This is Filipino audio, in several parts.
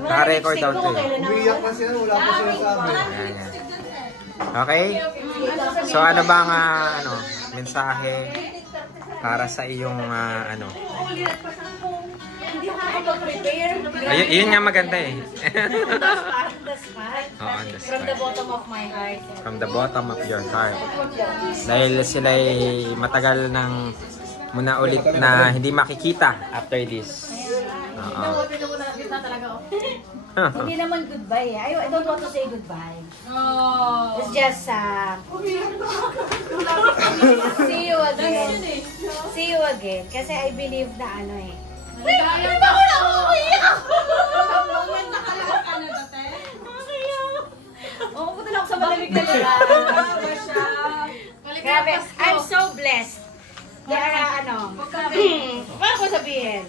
Naka-record daw to. Umiyak pa siya, wala pa siya sabi. Okay? So ano ba ang mensahe para sa iyong Hindi ako makapag-prepare. Yun nga maganda eh. On the spot. From the bottom of my heart. From the bottom of your heart. Dahil sila'y matagal nang muna ulit na hindi makikita after this. Hindi naman goodbye. I don't want to say goodbye. It's just see you again. See you again. Kasi I believe na Hindi ba ako nakakaiyak? Moment nakalahat ka na dati? Nakakaiyak. Oo, punta lang ako sa malamig na lugar. Grabe, I'm so blessed. Kaya paano ko sabihin?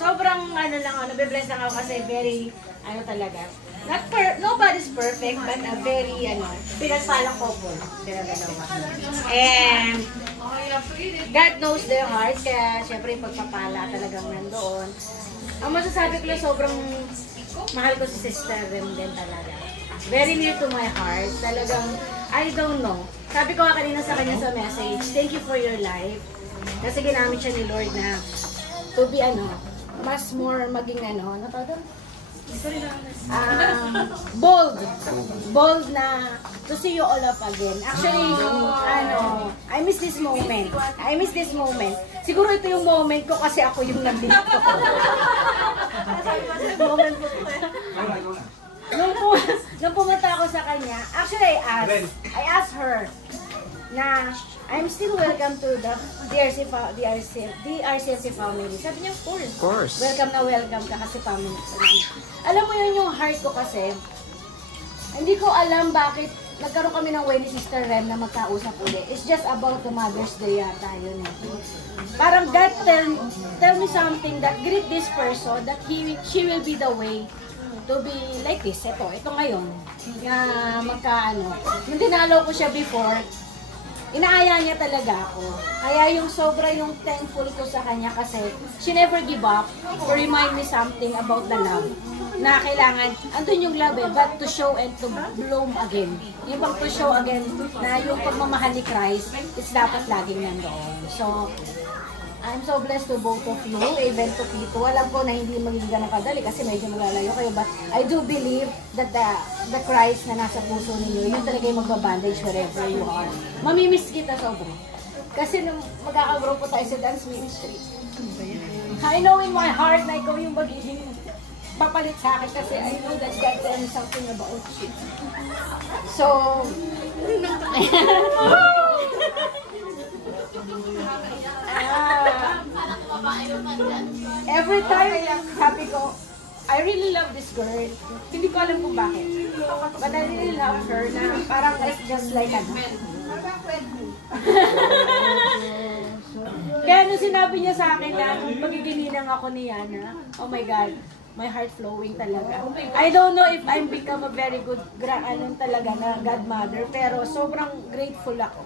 Sobrang nabibless lang ako kasi very, talaga. Nobody's perfect, but a very, pinagpalang couple. Sila dalawa. And, God knows their hearts, kaya syempre yung pagpapala talagang nandoon. Ang masasabi ko lang, sobrang mahal ko si Sister Rem din talaga. Very near to my heart. Talagang, I don't know. Sabi ko nga kanina sa kanya sa message, thank you for your life. Kasi ginamit siya ni Lord na to be mas more maging bold na to see you all up again. Actually, I miss this moment. Siguro ito yung moment ko kasi ako yung nandito. Moment ko. Nung pumunta ako sa kanya, actually I asked her na I'm still welcome to the RCLC family. Sabi niya, of course. Welcome na welcome ka kasi family. Alam mo yun yung heart ko kasi, hindi ko alam bakit nagkaroon kami ng way ni Sister Rem na magkausap ulit. It's just about the Mother's Day yata yun eh. Parang God tell me something that greet this person that she will be the way to be like this. Ito ngayon. Nung dinalaw ko siya before, inaaya niya talaga ako. Kaya yung sobra yung thankful ko sa kanya kasi she never give up to remind me something about the love. Na kailangan, andun yung love but to show and to bloom again. Yung pag to show again na yung pagmamahal ni Christ, it's dapat laging nandoon. So, I'm so blessed to both of you, even to Pito. Alam ko na hindi magiging ganang kadali kasi medyo malalayo kayo. But I do believe that the Christ na nasa puso ninyo, yun talaga yung magbabandage wherever you are. Mamimiss kita sobra. Kasi nung magkakagrupo tayo sa dance ministry, I know in my heart na ikaw yung magiging papalit sa akin kasi I know that God tell me something about you. So, every time, sabi ko, I really love this girl. Hindi ko alam kung bakit. But I really love her na parang it's just like Kaya nung sinabi niya sa akin na magigininang ako ni Yana, oh my God, my heart flowing talaga. I don't know if I'm become a very good talaga na godmother, pero sobrang grateful ako.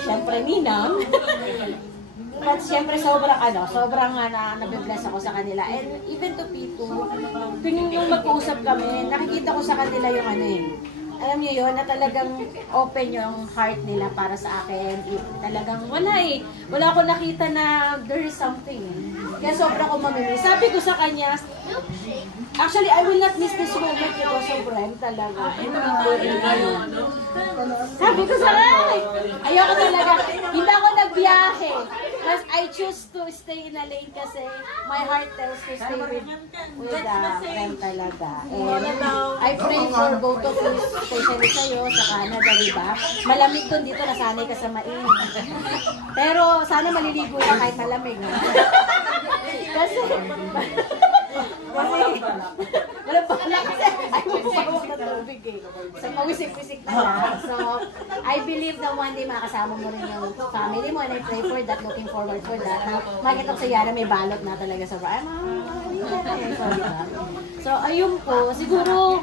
Siyempre, ninang. But siyempre, sobrang nabibless ako sa kanila. And even to Pito, yung mag-uusap kami, nakikita ko sa kanila yung alam niyo yun, na talagang open yung heart nila para sa akin. Talagang wala akong nakita na there is something Kaya sobra ko mamimiss. Sabi ko sa kanya, actually, I will not miss this moment because of Rem talaga. Sabi ko sa kanya, ayoko talaga. Hindi ako nagbiyahe. Because I choose to stay in a lane kasi my heart tells to stay with Rem talaga. And I pray for both of you, especially sa'yo, sa Canada, diba? Malamig dun dito, nasanay ka sa mainit. Pero sana maliligo ka kahit malamig. Kasi walang pala kasi ay magpapawag na tubig eh. So mawisik-wisik na lang. So I believe na one day makasama mo rin yung family mo and I pray for that, looking forward for that. Makikita ko sa Yana may balot na talaga sa So ayun po, siguro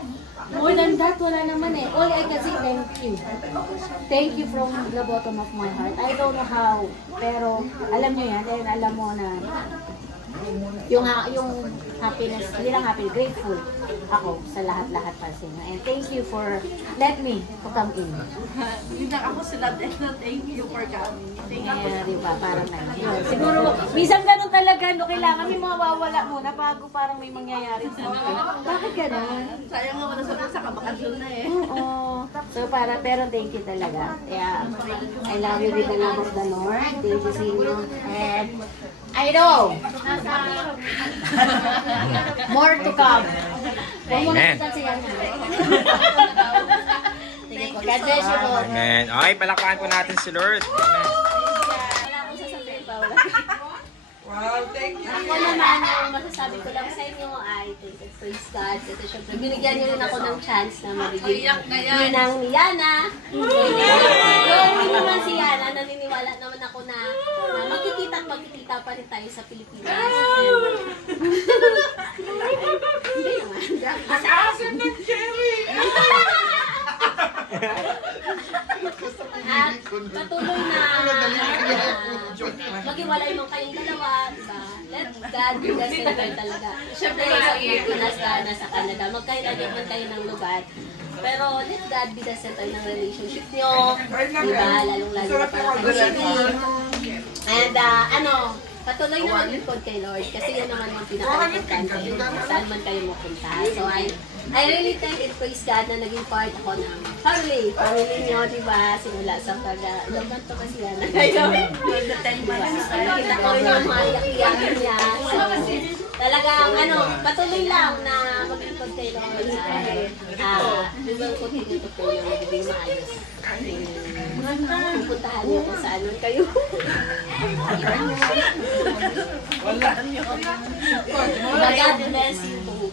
more than that, wala naman eh. All I can say, thank you. Thank you from the bottom of my heart. I don't know how, pero alam nyo yan, and alam mo na yung happiness, hindi lang happy, grateful ako sa lahat-lahat para sa inyo. And thank you for let me to come in. Hindi lang ako sila din na thank you for coming. Thank you. Yeah, diba? Parang na. Yun. Siguro, minsan ganun talaga, no, kailangan may mawawala muna bago parang may mangyayari sa akin. Bakit ganun? Sayang nga wala sa kabakasyon na eh. Oo. So, pero thank you talaga. Yeah. I love you with the love of the Lord. Thank you sa inyo. And I know, more to come. Huwag mo Amen. natin siya. Thank you. God bless you po. Amen. Okay, palakpakan po natin si Lord. Amen. Wala akong sasabihin pa. Wow, thank you. Ako naman, yung masasabi ko lang sa inyo ay thank you, praise God. Kasi syempre, binigyan niyo rin ako ng chance na magiging ninang ni Yana. Yung naman si Yana, naniniwala naman ako na magkikita at magkikita pa rin tayo sa Pilipinas. Hindi naman. At patuloy na maghiwalay man kayong dalawa, diba? Let God be the center talaga. Siyempre, sa Pilipinas ka, nasa Canada, magkailangan man kayo ng lugar. Pero let God be the center ng relationship nyo, diba? Lalong-lalo na parang kayo. And patuloy na maglingkod kay Lord kasi yun naman yung pinaka-importante saan man kayo mapunta. So I really thank and praise God na naging part ako ng family nyo, diba? Simula sa ilang ganito kasi yan. Ngayon, kita ko yung mga iyak-iyakin niya. So, talagang patuloy lang na maglingkod kay Lord. We will continue to pray yung magiging maayos. Pupuntahan niyo kung saan man kayo. God bless you po.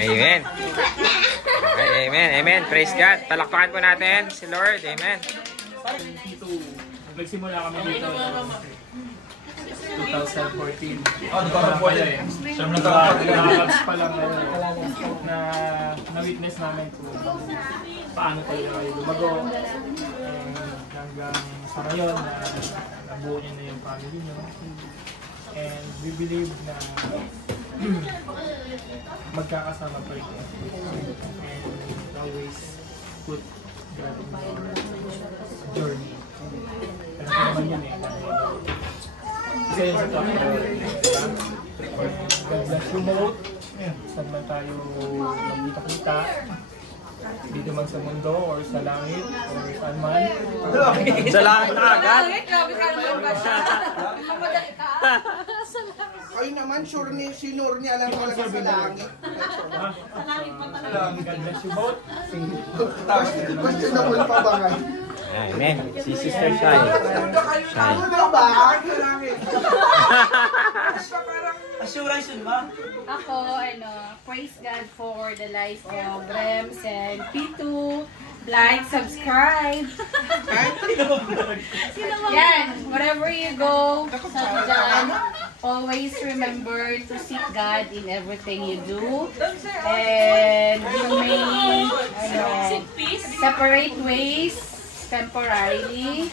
Amen. Okay, amen. Amen. Praise God. Palakpakan po natin si Lord. Amen. Nagsimula kami dito 2014. Oh, di ba po eh. Siyempre nakakabs pa lang na na-witness namin kung paano tayo lumago. Hanggang sa ngayon na nabuo niyo na yung family niyo. And we believe na magkakasama pa rin. And always put God in our journey. Alam ko naman yan eh. Kasi yun sa top God bless you both. Saan man tayo magkita-kita. Dito man sa mundo or sa langit or saan man. Sa langit na agad. Kayo naman, sure ni, sinure niya alam talaga sa langit. God bless you both. Questionable pa ba ngayon? Amen. Si Sister Shai. Shai. Ano ba? Sa langit. Assurance yun ba? Ako, praise God for the life of Rems and P2. Like, subscribe. Yan, wherever you go, always remember to seek God in everything you do. And you may separate ways temporarily.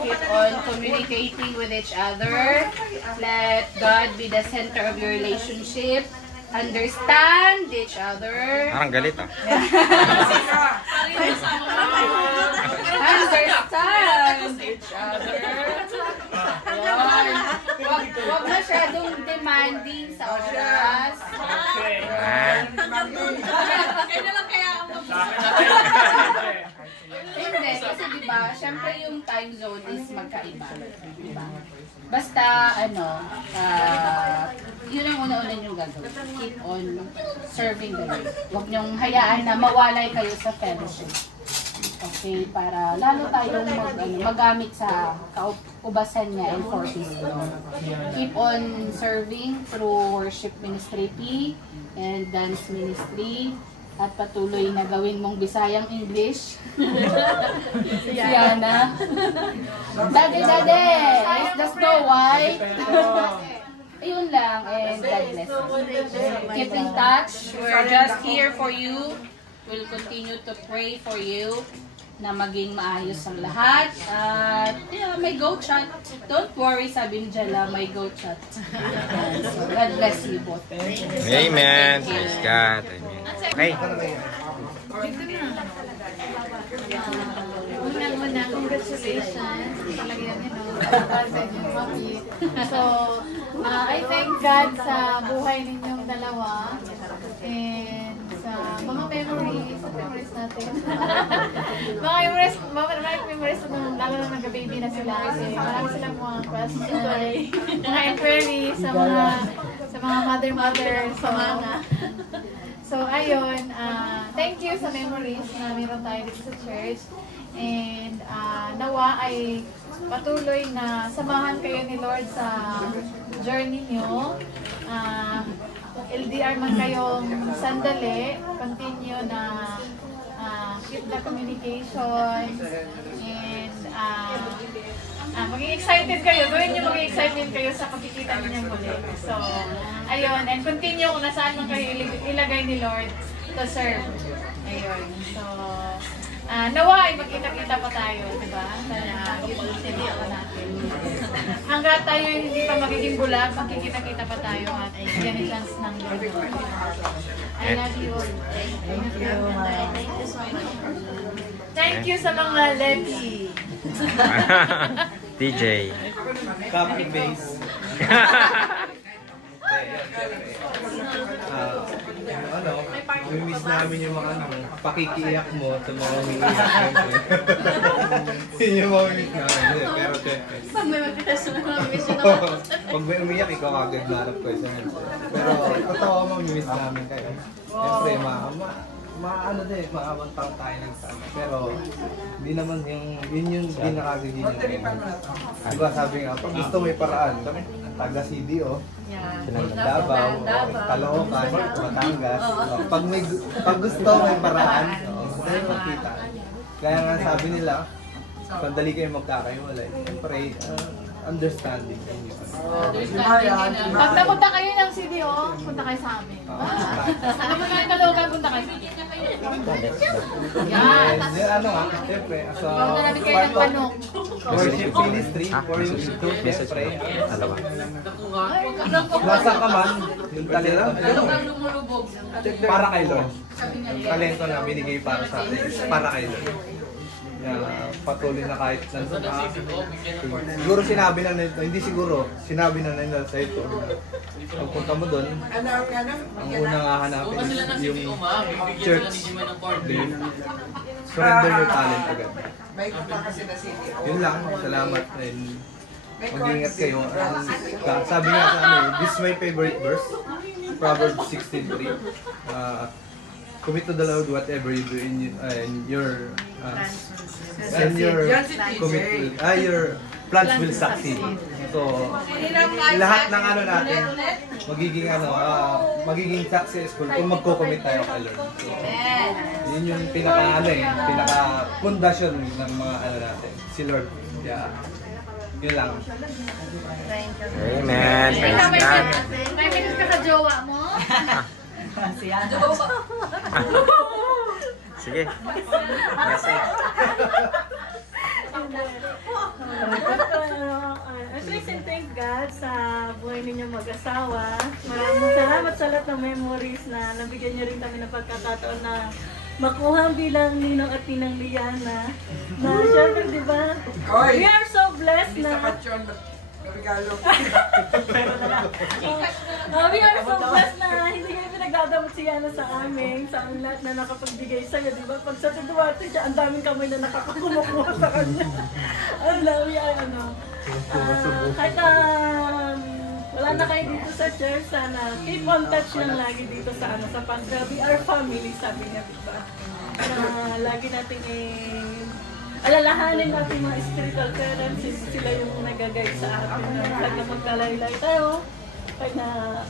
Keep on communicating with each other. Let God be the center of your relationship. Understand each other. Parang galit ah. Understand each other. Huwag masyadong demanding sa oras. Okay. Hindi, kasi diba, syempre yung time zone is magkaiba. Diba? Basta, yun ang una-una nyo gagawin. Keep on serving the Lord. Huwag nyong hayaan na mawalay kayo sa fellowship. Okay, para lalo tayong magamit sa kaubasan niya and for His Lord. Keep on serving through worship ministry P and dance ministry. At patuloy na gawin mong Bisayang English. Si Yana. Daddy! Is the Snow White? Ayun lang. And God bless you. Keep in touch. We're just here for you. We'll continue to pray for you. na maging maayos ang lahat. At yeah, may go chat. Don't worry, sabi ni Jella, may go chat. So, God bless you both. Amen. Praise God. Amen. Okay. Unang-una, congratulations. Talaga yan, para sa inyong mami. So, I thank God sa buhay ninyong dalawa. And sa mga memories natin. mga memories lalo na nag-baby na sila. Kasi marami silang mga questions. Mga inquiries sa mga mother, sa mga. So, ayun, thank you sa memories na meron tayo dito sa church. And nawa ay patuloy na samahan kayo ni Lord sa journey nyo. Kung LDR man kayong sandali, continue na keep the communication. And maging excited kayo. Gawin nyo maging excited kayo sa pagkikita ninyong muli. So, ayun. And continue kung nasaan man kayo ilagay ni Lord to serve. Ayun. So, nawa ay magkita-kita pa tayo, di ba? Sana yun pa natin. Hanggat tayo hindi pa magiging bulag, magkikita-kita pa tayo at bigyan ni chance ng Lord. I love you all. Thank you. Thank you sa mga Levi. TJ. Copy paste. Miss namin yung mga pakikiyak mo sa mga umiiyak. Yun yung mga miss namin. Pero syempre. Pag may mag-test na miss yun ako. Pag may umiyak, ikaw agad narap ko siya. Pero totoo mo, miss namin kayo. Siyempre, maano din, maamang taon tayo ng sana. Pero, hindi naman yun yung pinakagiging nyo rin. Diba sabi nga, pag gusto may paraan, taga CDO, Davao, Caloocan, Batangas. Pag gusto may paraan, gusto nyo magkita. Kaya nga sabi nila, sandali kayo magkakahiwalay. Siyempre, understanding. Pag napunta kayo ng CDO, punta kayo sa amin. Ano mo yung Caloocan, punta kayo. Yan! Ano nga, siyempre, as a part of worship ministry, for you to, siyempre, nasa ka man, yung talento, para kay Lord. Talento na binigay para sa atin, para kay Lord. Patuloy na kahit nandun siguro sinabi na nila, hindi siguro, sinabi na nila sa ito. Pagpunta mo doon, ang unang hahanapin yung church. Surrender your talent agad. Yun lang, salamat. Mag-ingat kayo. Sabi nga sa amin, this is my favorite verse, Proverbs 16:3. Commit to the Lord whatever you do in your your plans will succeed. So lahat ng ano natin magiging successful kung magko-commit tayo kay Lord. So, yun yung pinaka pundasyon ng mga ano natin, si Lord. Yeah. Yun lang. Amen. Praise God. May minutes ka sa jowa mo? Sige. Message. Actually, thank God sa buhay ninyong mag-asawa. Maraming salamat sa lahat ng memories na nabigyan niyo rin kami ng pagkakataon na makuha bilang ninong at ninang Liana. Na syempre, di ba? We are so blessed na... We are so blessed na hindi kayo pinagdadamot si Yana sa amin, sa amin lahat na nakapagbigay sa'yo, di ba? Pag sa Duarte siya, ang daming kamay na nakakakumukuha sa kanya. We are kahit wala na kayo dito sa church, sana keep on touch lang lagi dito sa sa Pantra. We are family, sabi niya, di ba? Na lagi natin alalahanin natin mga spiritual parents, sila yung nagagay sa atin na kahit na magkalaylay tayo, kahit na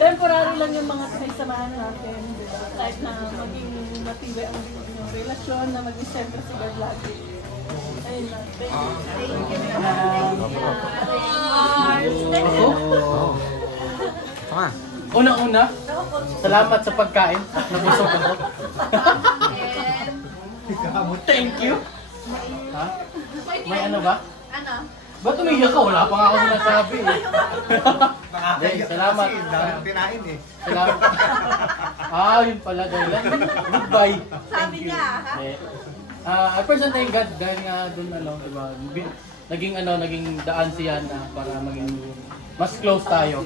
temporary lang yung mga pinagsamahan natin, diba? Kahit na maging matibay ang relasyon, na maging siyempre si God lagi. Ayun lang. Thank you. Una-una, salamat sa pagkain. Nabusog ako. Thank you. Ha? May ano ba? Ano? Ba't umiyak ka? Wala pa nga ako sinasabi eh. Salamat. Pinain eh. Salamat. Yun pala dahilan. Goodbye. Sabi niya, ha? I present thank God dahil nga doon diba, naging daan siya na para maging mas close tayo.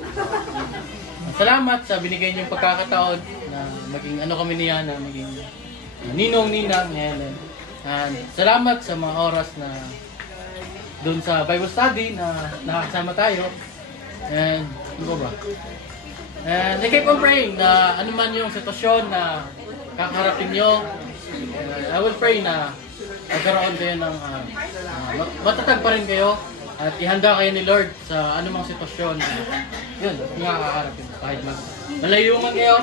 Salamat sa binigay niyong pagkakataon na maging kami niya na maging ninong-ninang Helen. And salamat sa mga oras na doon sa Bible study na nakakasama tayo. And ano ba? And I keep on praying na ano man yung sitwasyon na kakaharapin nyo, I will pray na magkaroon kayo ng matatag pa rin kayo at ihanda kayo ni Lord sa anumang sitwasyon na yun, nga kakaharapin. Kahit malayo man kayo,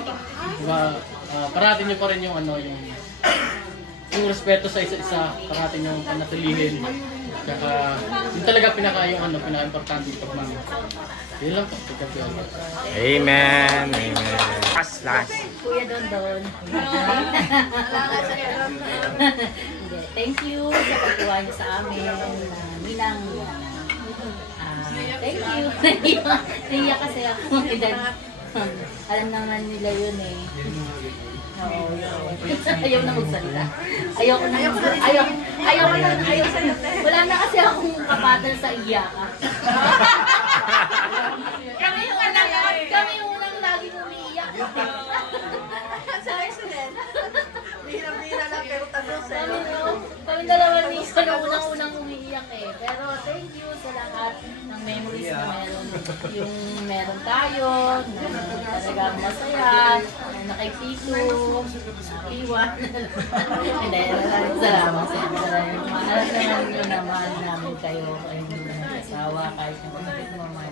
parating nyo pa rin yung yung respeto sa isa't-isa, parating yung panatilihin. Tsaka, yun talaga pinaka-importante yung pagmamahal. Yun lang po. Amen. Amen. Last. Kuya Dondon. Thank you sa pagkuha niyo sa amin. Ninang. Thank you. Naiyak kasi ako. Alam naman nila yun eh. Oo. Ayaw na magsalita. Ayaw na. Wala na kasi akong kapatid sa iyakan. Kami yung unang laging umiiyak. Sa excellent. Bihira-bihira lang pero tagos eh. Kami dalawa ni unang umiiyak eh. Pero thank you sa lahat ng memories na meron tayo, na talagang masaya, na kay Tito, Iwan. Hindi, salamat sa inyo. Alam nyo naman namin kayo, kayong asawa, kahit yung kapatid mo, mga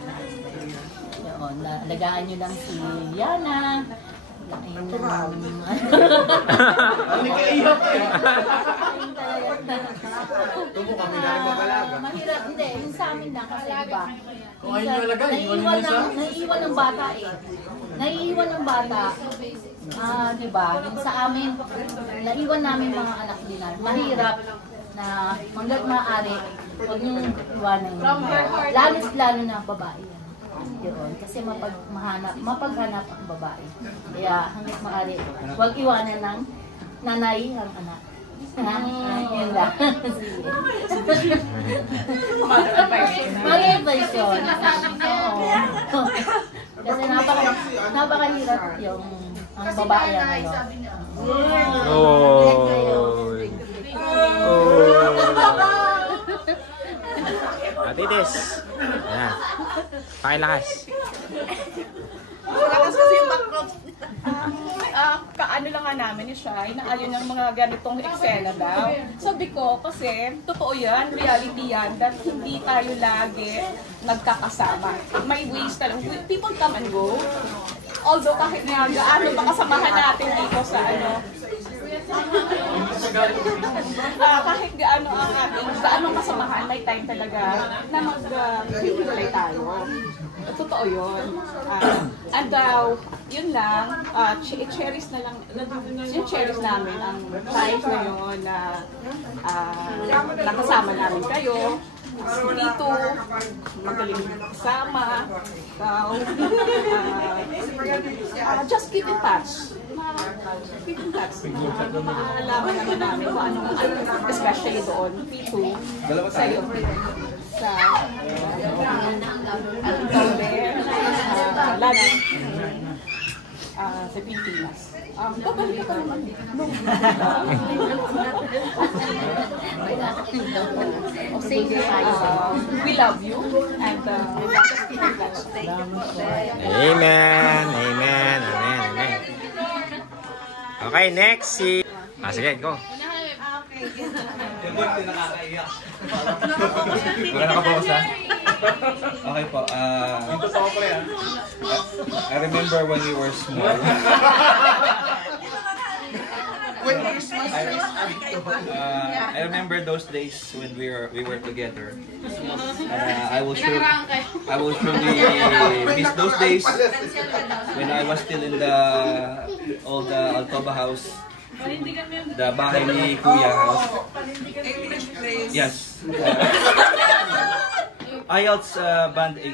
yun, alagaan nyo lang si Yana. Hindi ka iyak eh. Tumo kami na rin mag-alaga. Mahirap, hindi. Yung sa amin lang kasi diba? Kung ayun yung alaga, Naiiwan ng bata eh. Naiiwan ng bata. Diba? Yung sa amin, naiwan namin mga anak nila. Mahirap na hanggat maaari, huwag niyong iwanan yun. Lalo na babae. Yun. Kasi mapaghanap ang babae. Kaya hanggat maaari, huwag iwanan ng nanay ang anak. Yun lang. Mag-advise yun. Oo. Kasi napakahirap yung ang babae ang Atitis. Ayan. Pakilakas. Lakas kasi yung background. Kaano lang nga namin ni Shai na alin ng mga ganitong eksena daw. Sabi ko, kasi totoo yan, reality yan, that hindi tayo lagi nagkakasama. May ways talaga. People come and go. Although kahit nga gaano pa kasamahan natin dito sa kahit gaano ang gaano kasamahan, may time talaga na mag-hiwalay tayo. Totoo yun. And yun lang, i-cherish na lang, i-cherish namin ang times na yun na nakasama namin kayo. Dito, magaling kasama. Just keep in touch. Keep in touch. Maalaman naman namin kung ano, especially doon, P2, sa'yo. Sa Lana, sa Pilipinas. Babalik ka naman dito. We love you and just keep in touch. Amen. Amen. Amen. Amen. Okay, next si... sige, go. Yung buwan din nakakaiyak. Wala nakabawas ha? Okay po. I remember when we were small. I remember those days when we were together. I will surely miss those days when I was still in the old Altoba house. The bahay ni Kuya House. Yes. IELTS Band 8.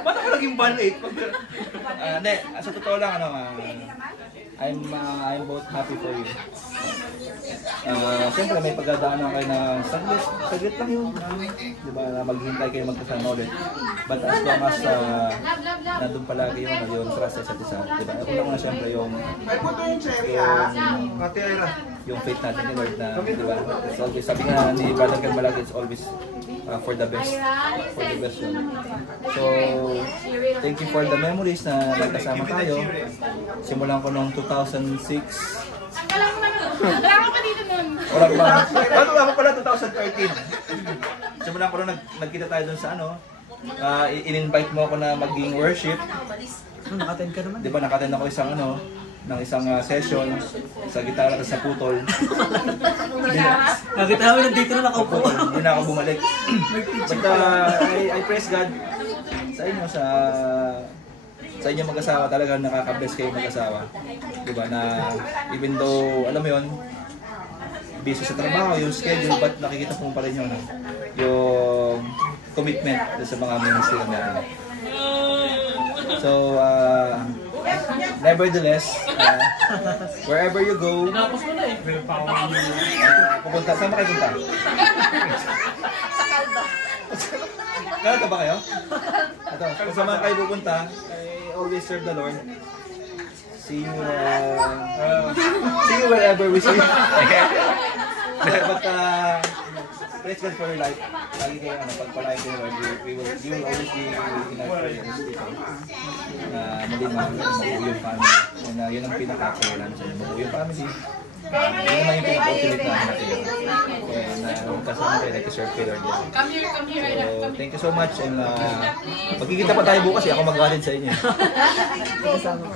Ba't ako naging Band 8? Hindi, sa totoo lang, I'm both happy for you. Siyempre may pagdadaanan kayo na saglit lang yun. Diba, na maghintay kayo magkasama ulit. But as long as nandun palagi yung trust sa isa't isa. Diba, una siyempre yung faith natin ni Lord na, diba? So, sabi nga ni Brother Ken Malagi, it's always for the best. For the best yun. So, thank you for the memories na nagkasama tayo. Simulan ko noong 2006. Wala ka pa dito nun. Wala ka ba? Ano ako pala 2013. Simulan ko nung nagkita tayo dun sa in-invite mo ako na maging worship. Nakaten ka naman. Di ba nakaten ako ng isang session sa gitara at sa putol. Nakita namin nandito na nakaupo. Hindi na ako bumalik. But I praise God sa inyo, sa inyo mag-asawa. Talagang nakaka-bless kayo mag-asawa. Diba na even though, alam mo yun, busy sa trabaho, yung schedule, but nakikita mo pa rin yung commitment sa mga ministry na meron. So, nevertheless, wherever you go, pupunta. Saan ba kayo punta? Sa Kalba. Kalba ba kayo? Ito, kung saan kayo pupunta, I always serve the Lord. See you wherever we see you. But praise God for your life. Lagi kayo, pagpalay kayo, Lord, you will always be in our prayers. Maliman, mabuo yung family. Yun ang pinaka-kailan sa inyo. Mabuo yung family. Yun naman yung pinaka-ultimate natin. Kasama kayo, nag-serve kayo, Lord. So, thank you so much. And magkikita pa tayo bukas. Ako mag-valid sa inyo.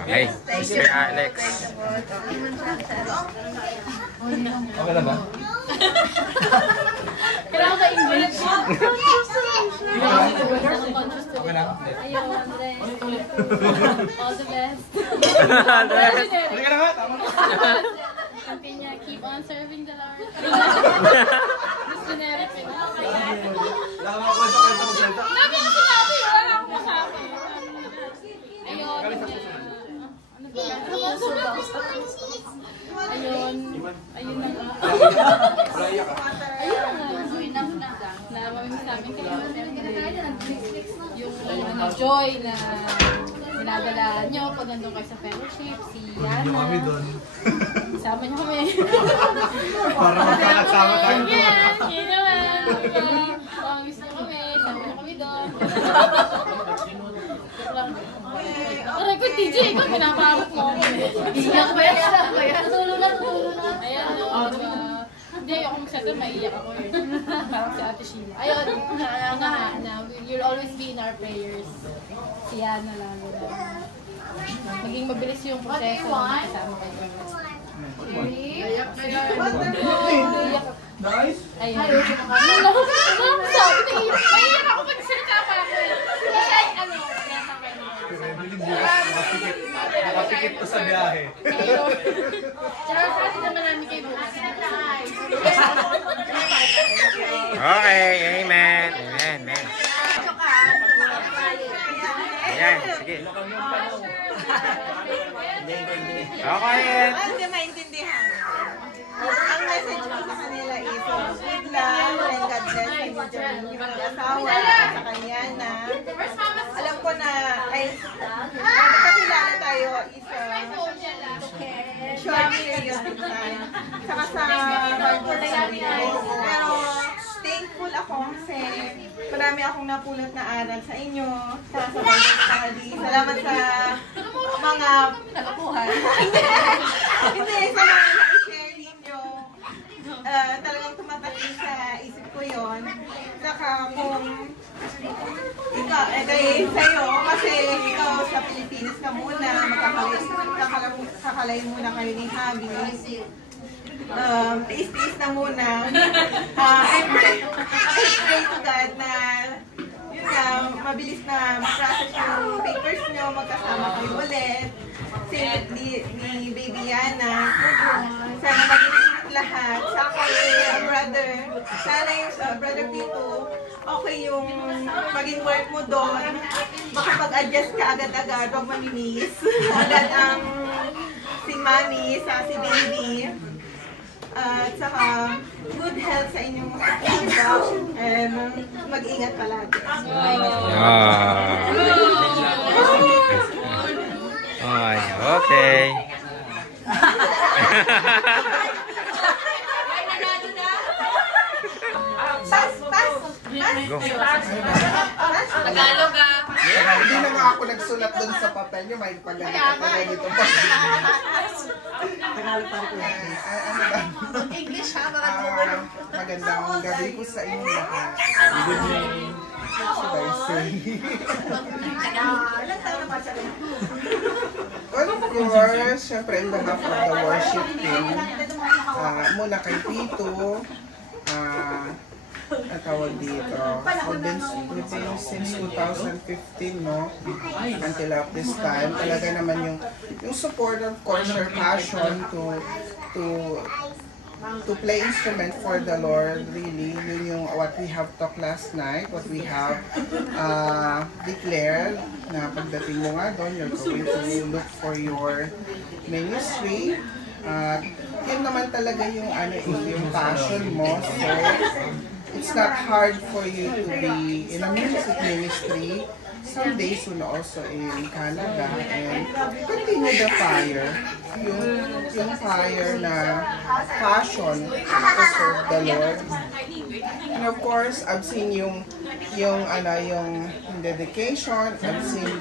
Hey, Mr. Alex. Okay lang ba? Kailangan ka English. Okay lang? All the best. Hindi ka na nga, tama na. Continue, keep on serving the Lord. Missionary pa na. Lama ko sa kwento mo salta. Nabi na sinabi, wala akong masabi. Ayun. Ano ba? Ayun. Ayun na nga. Ayun na nga. Namamim sa amin kayo. Yung joy na dinadala nyo pag nandun kayo sa fellowship, si Yana. Yung kami doon. Sama nyo kami. Para magkakasama tayo doon. Yun naman. Kung gusto nyo kami, sama nyo kami doon. Aray ko, TJ, ikaw pinapahamot mo. Iyak ba yan? Tulo na. Ayan, hindi, ako magsagot, maiiyak ako eh. Parang si Ate Sheila. Ayun, you'll always be in our prayers. Si Yana lalo na. Maging mabilis yung proseso na kasama kayo. Nice. Ayun. Maiiyak ako pag salita pa ako eh. Kasi ano, Nakapikit ko sa biyahe. tsaka kasi naman namin kayo bukas. Okay, amen. Amen. Ayan, sige. Okay. Hindi maintindihan. Ang message ko sa kanila is, good luck and God bless in your journey. Mag-asawa at sa kanya na, alam ko na, ay, nakakilala tayo is short period of time. Saka sa Bible study. Pero, thankful ako kasi marami akong napulot na aral sa inyo, sa Bible study. Salamat sa mga nakapuhan. Hindi, sa mga na-share ninyo. Talagang tumatak sa isip ko yon. Saka kung ikaw, kay sa'yo, kasi ikaw sa Pilipinas ka muna, kakalay muna kayo ni Habi. Tiis-tiis na muna. I pray to God na yun nga, mabilis na ma-process yung papers nyo, magkasama kayo ulit. ni Baby Yana. Sana mag-ingat lahat. Saka brother, sana yung brother Pito, okay yung maging work mo doon. Makapag-adjust ka agad-agad, huwag mamimiss. Agad ang si Mami, sa si Baby. At saka, good health sa inyong mga kapatid. And mag-ingat palagi. Ay, okay. Go. Tagalog ah. Hindi na nga ako nagsulat dun sa papel nyo, may paganda ka pala dito. Tagalog pa rin. Ano ba? English ha, mga magandang gabi po sa inyo lahat. Good morning. Should I say? Well, of course, syempre, in behalf of the worship team, muna kay Tito, ang tawag dito. We've been since 2015, no? Until up this time. Talaga naman yung support, of course, your passion to play instrument for the Lord, really. Yun yung what we have talked last night, what we have declared, na pagdating mo nga doon, you're going to look for your ministry. Yun naman talaga yung yung passion mo. So, it's not hard for you to be in a music ministry. Someday soon also in Canada, and continue the fire, yung fire na passion to serve the Lord. And of course, I've seen yung dedication, I've seen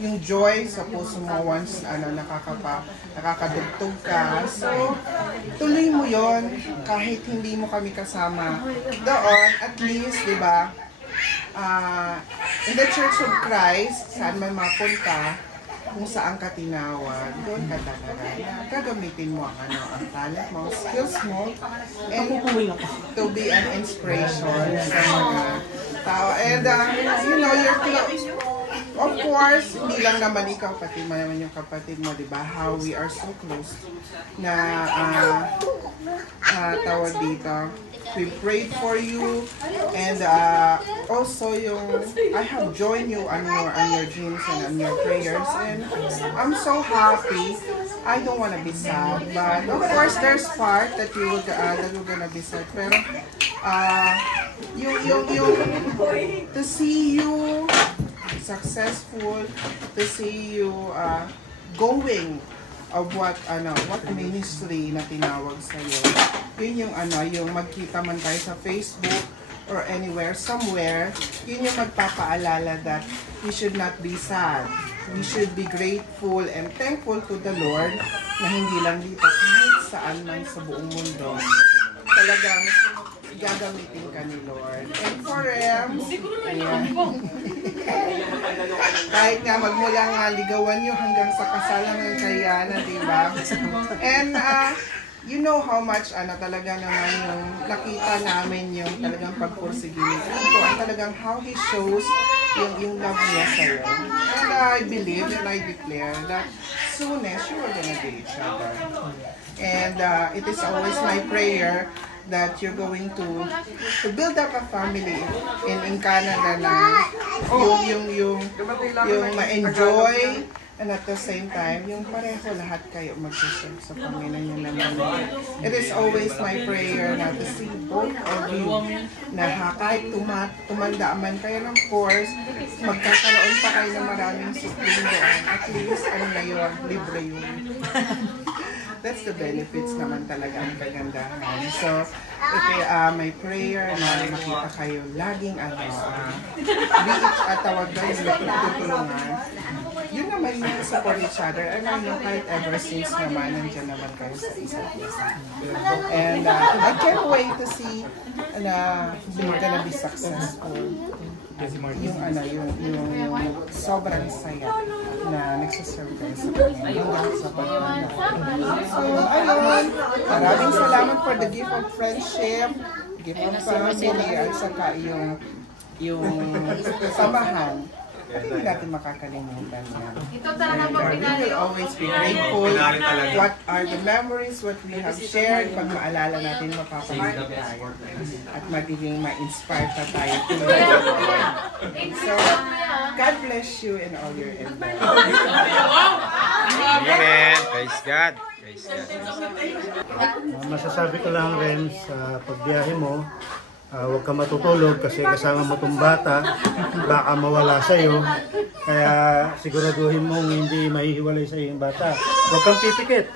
yung joy sa puso mo once nakakadugtog ka. So, tuloy mo yon kahit hindi mo kami kasama doon, at least, di ba? In the Church of Christ, saan man mapunta, kung saan ka tinawag, doon ka talaga. Gagamitin mo ang talent mo, skills mo, and to be an inspiration sa mga tao. And, you're close. Of course, hindi lang naman ikaw, pati mo naman yung kapatid mo, di ba? How we are so close na tawag dito. We prayed for you, and also I have joined you on your dreams and on your prayers, and I'm so happy. I don't want to be sad, but of course there's part that you're gonna be sad. Pero yung to see you successful, to see you going of what ministry na tinawag sa iyo. Yun yung magkita man tayo sa Facebook or anywhere, somewhere, yun yung magpapaalala that we should not be sad. We should be grateful and thankful to the Lord na hindi lang dito, kahit saan man sa buong mundo. Talagang gagamitin ka ni Lord. And for Rems, kahit nga magmula nga ligawan nyo hanggang sa kasalan ng Kayana, diba? And you know how much talaga naman yung nakita namin yung talagang pagpursige ni Tito, at talagang how He shows yung love niya sa'yo. And I believe and I declare that soonest you are gonna be each other. And it is always my prayer that you're going to build up a family in Canada na yung ma-enjoy, and at the same time, yung pareho lahat kayo mag-serve sa Panginoon yung naman. It is always my prayer na to see both of you na kahit tumanda man kayo ng course, magkakaroon pa kayo ng maraming supling doon. At least, na yun, libre yun. That's the benefits naman talaga ang kagandahan. So, my prayer na makita kayo laging tawag daw yung tutulungan. Yun naman yung support each other. And I know kahit ever since naman, nandiyan naman kayo sa isa't isa. And I can't wait to see na you're gonna be successful. Yung sobrang saya na nagsaserve kayo sa Panginoon sa pagkanda. So, ayun, maraming salamat for the gift of friendship, gift of family, at saka yung samahan At hindi natin makakalimutan yan. Ito talaga And, pag we pinali. will always be grateful. What are the memories, what we have shared, pag maalala natin, mapapahirap tayo. At magiging ma-inspire pa tayo. So, God bless you in all your endeavors. Amen. Praise God. Praise God. Masasabi ko lang rin sa pagbiyahe mo, huwag ka matutulog kasi kasama mo itong bata, baka mawala sa'yo. Kaya siguraduhin mong hindi mahihiwalay sa'yo yung bata. Huwag kang pipikit.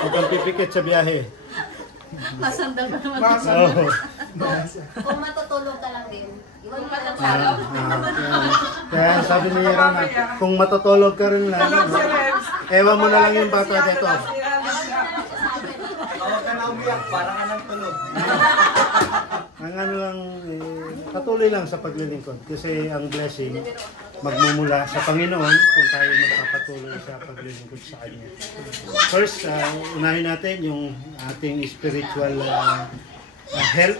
Huwag kang pipikit sa biyahe. Masandal pa naman. Kung matutulog ka lang din, iwan mo lang Kaya sabi ni Rana, kung matutulog ka rin lang, ewan mo na lang yung bata dito. Huwag ka na umiyak, para ka nang tulog. Ang ano lang, patuloy lang sa paglilingkod. Kasi ang blessing magmumula sa Panginoon kung tayo magpapatuloy sa paglilingkod sa Kanya. First, unahin natin yung ating spiritual health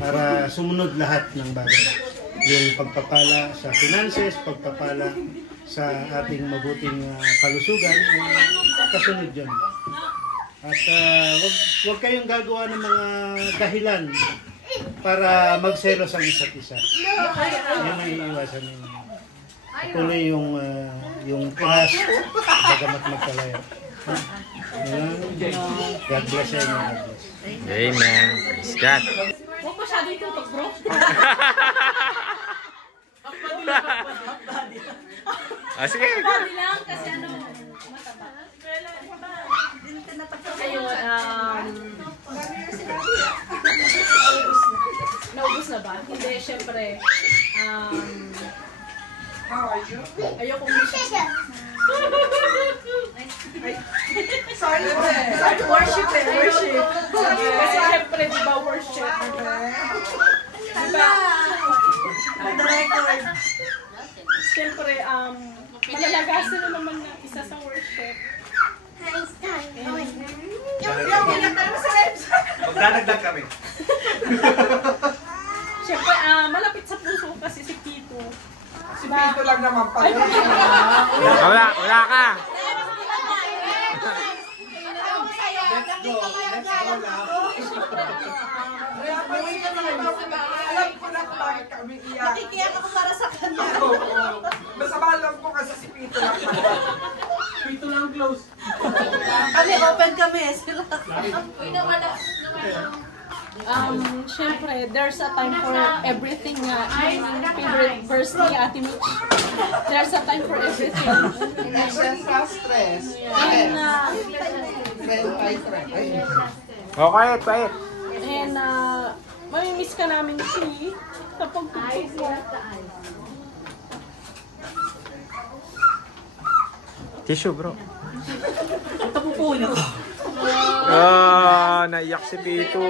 para sumunod lahat ng bagay. Yung pagpapala sa finances, pagpapala sa ating mabuting kalusugan, kasunod yun. At wag kayong gagawa ng mga dahilan para magselos ang isa't isa. Yan ang iiwasan ninyo. Tuloy yung trust, bagamat magkalaya. God bless you. God bless. Amen. Praise God. Huwag masyado itutok, bro. Sige. Body lang kasi ano, mataba. Ayun, naubos na ba? Hindi, syempre, ayoko Sorry, worship eh, worship. Kasi syempre, di ba worship? Diba? Syempre, malalagasan na naman na isa sa worship. Magdadagdag kami. Siyempre, malapit sa puso kasi si Tito. Si Pito lang naman pala. Wala ka. Let's go. Let's go now. Alam ko na kung bakit kami iyak. Nakikiyak ako para sa kanya. Masama lang po kasi si Pito lang pala. Pito lang close. Kami, open kami. Sila. Uy, nawala. Syempre, there's a time for everything nga. Favorite verse ni Ate Mitch. There's a time for everything. Stress. And, Oh, quiet. and mamimiss ka namin si sa pagtutog mo. Tissue, bro. Tapupuno. Naiyak si Pito.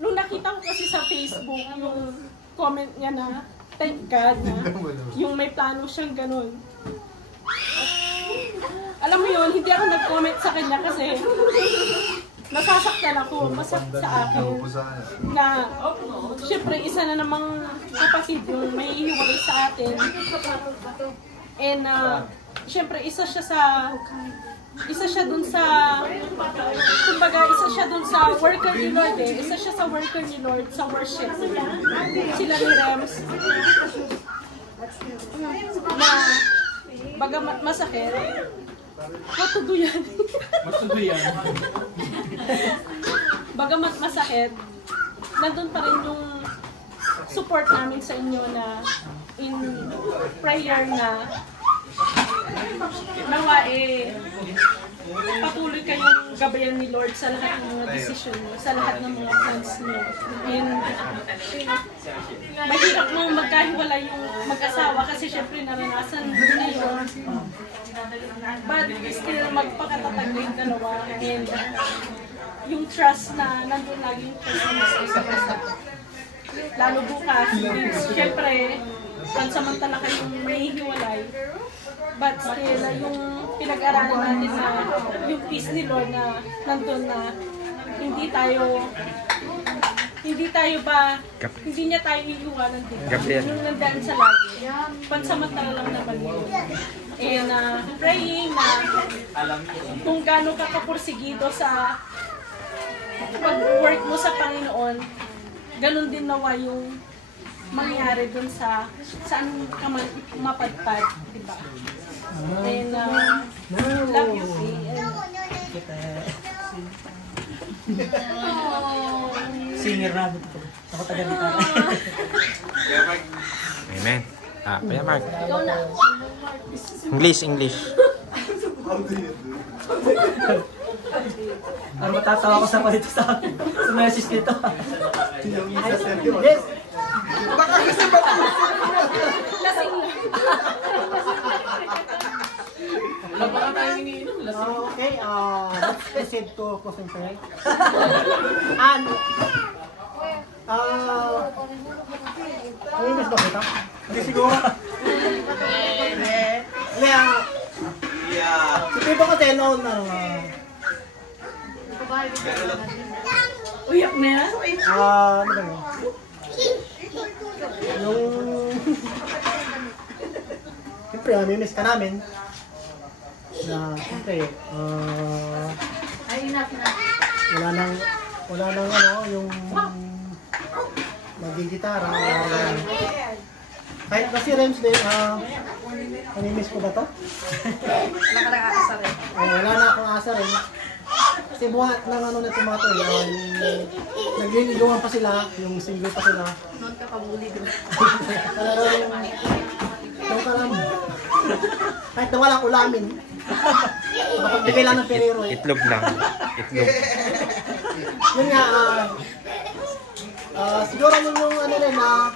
Nung nakita ko kasi sa Facebook yung comment niya na thank God na yung may plano siyang ganun. Alam mo yun, hindi ako nag-comment sa kanya kasi nasasaktan ako, masakit sa akin na syempre isa na namang kapatid yung may hiwalay sa atin. And syempre isa siya dun sa kumbaga isa siya dun sa worker ni Lord isa siya sa worker ni Lord sa worship sila ni Rems na bagamat masakit matudo yan bagamat masakit nandun pa rin yung support namin sa inyo na in prayer na nawa patuloy kayong gabayan ni Lord sa lahat ng mga decision mo, sa lahat ng mga plans mo. And mahirap mo magkahiwalay yung mag-asawa kasi syempre naranasan na yun. But still magpakatatag na yung dalawa and yung trust na nandun lagi yung trust mo sa isa't isa. Lalo bukas, syempre pansamantala kayong may hiwalay. But still, yung pinag-aralan natin na yung peace ni Lord na nandun na hindi tayo hindi niya tayo iiwanan dito. Gabriel. Yung nandaan sa lagi. Pansamantala lang naman yun. And praying na kung gaano ka kapursigido sa pag-work mo sa Panginoon, ganun din nawa yung mangyari dun sa saan ka man mapadpad, di ba? And love you, Singer na dito. Ako taga-gitara. Amen. Kuya Mark. Ikaw na. English. Ano matatawa ko sa palito sa message nito. Yes. Baka kasi lasing na. Okay, let's proceed to closing prayer. And, English ba kita? Hindi siguro. Si Pipo kasi noon, Uyak na yan? ano ba yun? Yung... Siyempre, namimiss ka namin. Na, siyempre, wala nang ano, yung magigitara. Kahit na si Rems din, namimiss ko ba to? Wala ka nang aasa rin. Wala na akong asa rin. Kasi buhat ng ano na tomato, nagliligawan pa sila, yung single pa sila. Noon ka pamuli doon. Yung ka lang. Kahit na walang ulamin. Makapagbigay lang ng perero eh. Itlog lang. Itlog. Yun nga, siguro yung ano rin na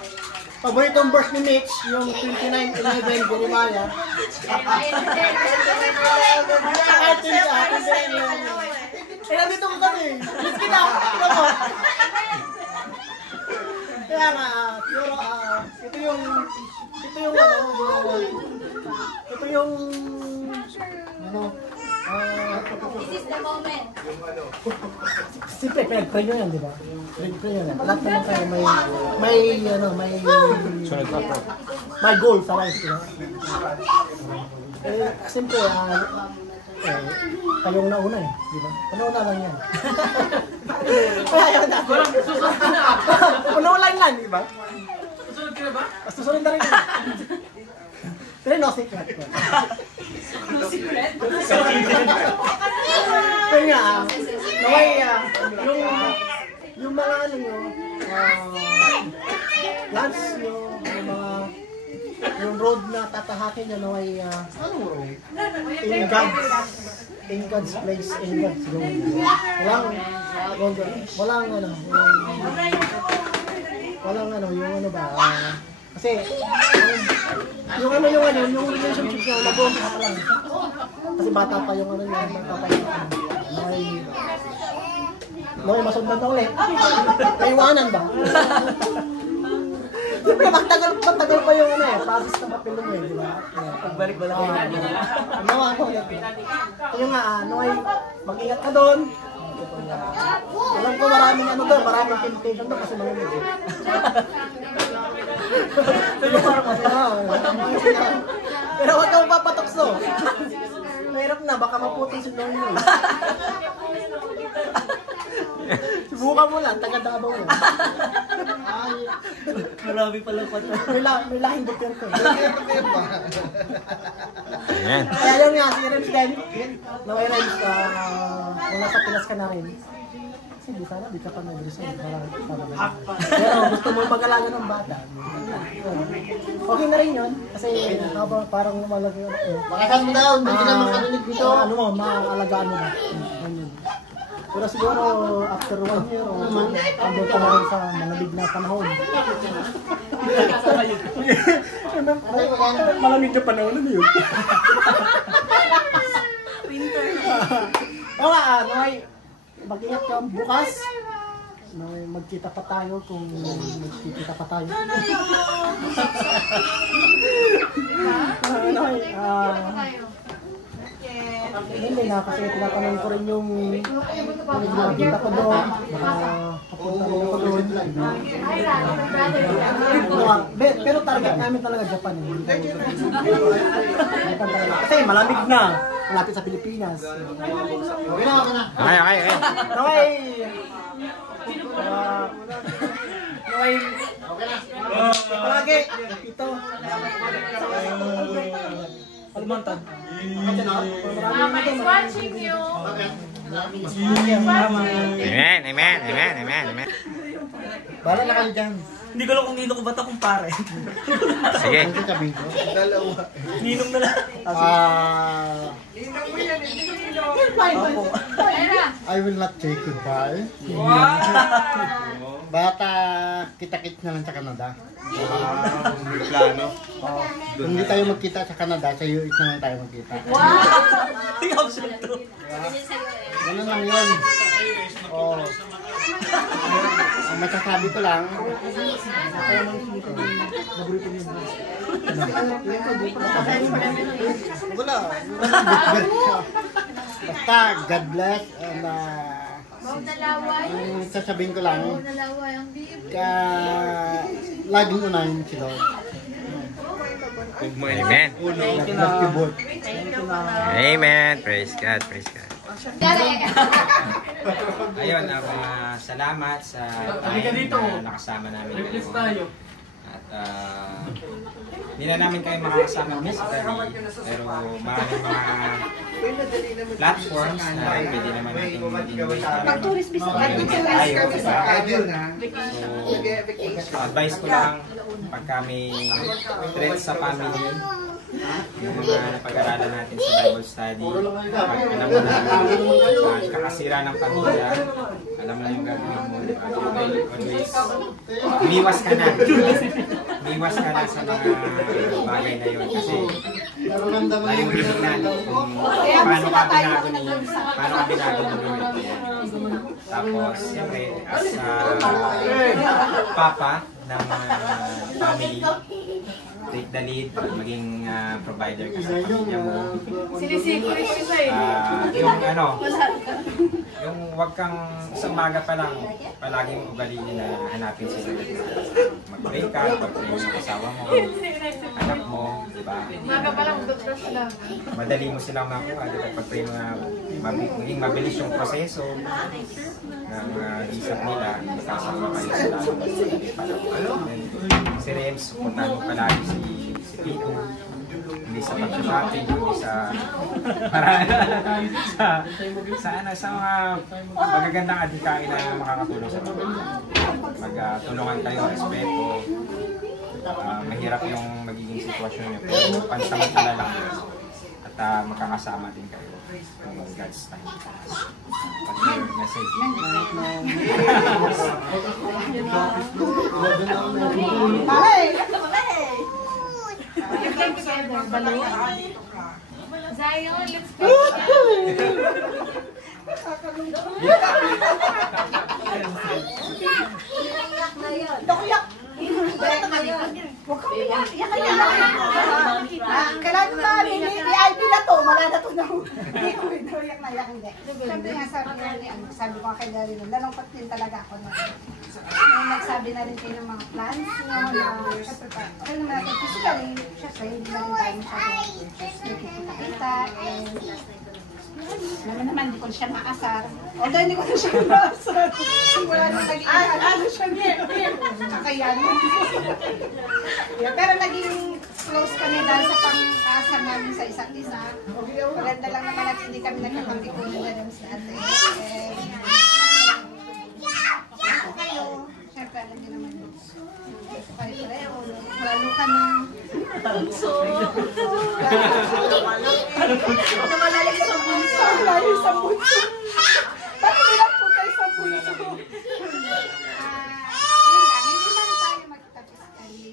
paboritong verse ni Mitch, yung 29:11, Jeremiah. Eh, nandito ko kami. Miss kita. Ito mo. Kaya nga, siguro, ito yung This is the moment. Siyempre, pinag-pray nyo yan, di ba? Pinag-pray nyo yan. Lahat naman kayo may goal sa life, di ba? Siyempre, kayong nauna eh, di ba? Nauna lang yan. Susunod ka na. Nauna lang, di ba? Susunod ka na ba? Susunod na rin. Pero no secret. No secret? Kaya nga, naway, yung mga ano nyo, plans nyo, yung road na tatahakin nyo, naway, in God's place, in God's road. Yung ano ba, kasi, yung relationship nyo, nag-uumpisa pa lang. Kasi bata pa yung ano yun, may masundan na ulit. May iwanan ba? Siyempre, matagal pa yung ano eh, process na papel mo eh, di ba? Pagbalik ba lang kayo? Nawa ko ulit. Kaya nga, mag-ingat ka doon. Alam ko maraming ano doon, maraming temptation doon kasi malamig eh. Pero huwag kang papatokso. Mahirap na, baka maputol si Lord mo. Subukan mo lang, taga-dabaw mo. Marami pala pa ito. May lahing doktor ko. Ayan. Kaya yun nga, si Rems din. Naway Rems, kung nasa Pinas ka na rin. Kasi di sana, di ka pa nag-resign. Pero gusto mo mag-alaga ng bata. Okay na rin yun. Kasi parang malaki yun. Makasan mo daw, hindi na makarinig dito. Ano mo, maalagaan mo ba? Pero siguro after 1 year o andun ka na rin sa malamig na panahon. Malamig na panahon na yun. Winter. Oo nga, mag-ingat ka bukas. Magkita pa tayo kung magkikita pa tayo. Hindi na, kasi tinatanong ko rin yung nakita ko doon. Baka pupunta rin ako doon. Pero target namin talaga Japan eh. Japan talaga. Kasi malamig na. Malapit sa Pilipinas. Okay na. Okay. Palagi. Ito. Kalimantan. Mama is watching you. Amen. Bala na kayo dyan. Hindi ko alam kung nino ko bata kung pare. Sige. Dalawa. Ninong na lang. I will not say goodbye. Bata, kita-kit na lang sa Canada. Plano. Kung hindi tayo magkita sa Canada, sa US na lang tayo magkita. Ganun lang yun. Ang masasabi ko lang, wala. Basta, God bless, and sasabihin ko lang, laging unahin si Lord. Amen. Amen. Praise God. Ayun, salamat sa time na nakasama namin ngayon. At hindi na namin kayo makakasama physically, pero maraming mga platforms na pwede naman natin mag-invite. Pag-tourist business, So, advice ko lang, pag kami threats sa family, yung mga napag-aralan natin sa Bible study, pag alam mo na kakasira ng pamilya, alam mo na yung gagawin mo, always umiwas ka na sa mga bagay na yun kasi tayong tingnan kung paano ka binago mo gawin. Tapos, siyempre, as papa ng family, take the lead, maging provider ka sa pamilya mo. Sinisikulit ko sa'yo. Yung wag kang isang maga pa lang, palaging ugaliin na hanapin sila. Mag-pray ka, pag-pray mo asawa mo, anak mo, diba? Maga pa lang, doktor sila. Madali mo silang makuha, diba? Pag-pray mo na maging mabilis yung proseso ng isip nila, kasama kayo sila. Si Rems, suportahan mo palagi si Pito. Hindi sa pag-shopping, hindi sa sa mga magagandang adhikain na makakatulong sa pamilya. Magtulungan kayo, respeto. Mahirap yung magiging sitwasyon niyo, pero pansamantala lang at makakasama din kayo kung God's time. Pag-your message. Zion, let's go together. Kailangan ba VIP na to? Wala na to na. Hindi ko iyak na iyak hindi. Siyempre nga sabi ko kay Gary nun, nalungkot din talaga ako na. Nung nagsabi na rin kayo ng mga plans nyo na siyempre pa, okay naman natin physically, siyempre hindi na rin tayo masyadong nakikita and naman hindi ko siya maasar. Although hindi ko na siya maasar. Wala nang naging ano siya kakayanin. Pero naging close kami dahil sa pang-asar namin sa isa't isa. Maganda lang naman at hindi kami nagkakapikunan na rin sa atin. Ako kayo, syempre alam niyo naman. Pare-pareho. Lalo ka na. Bunso. Namalalik sa bunso. Malayo sa bunso. Bakit nilang po kayo sa bunso? Yun lang, hindi man tayo magtapos kayo.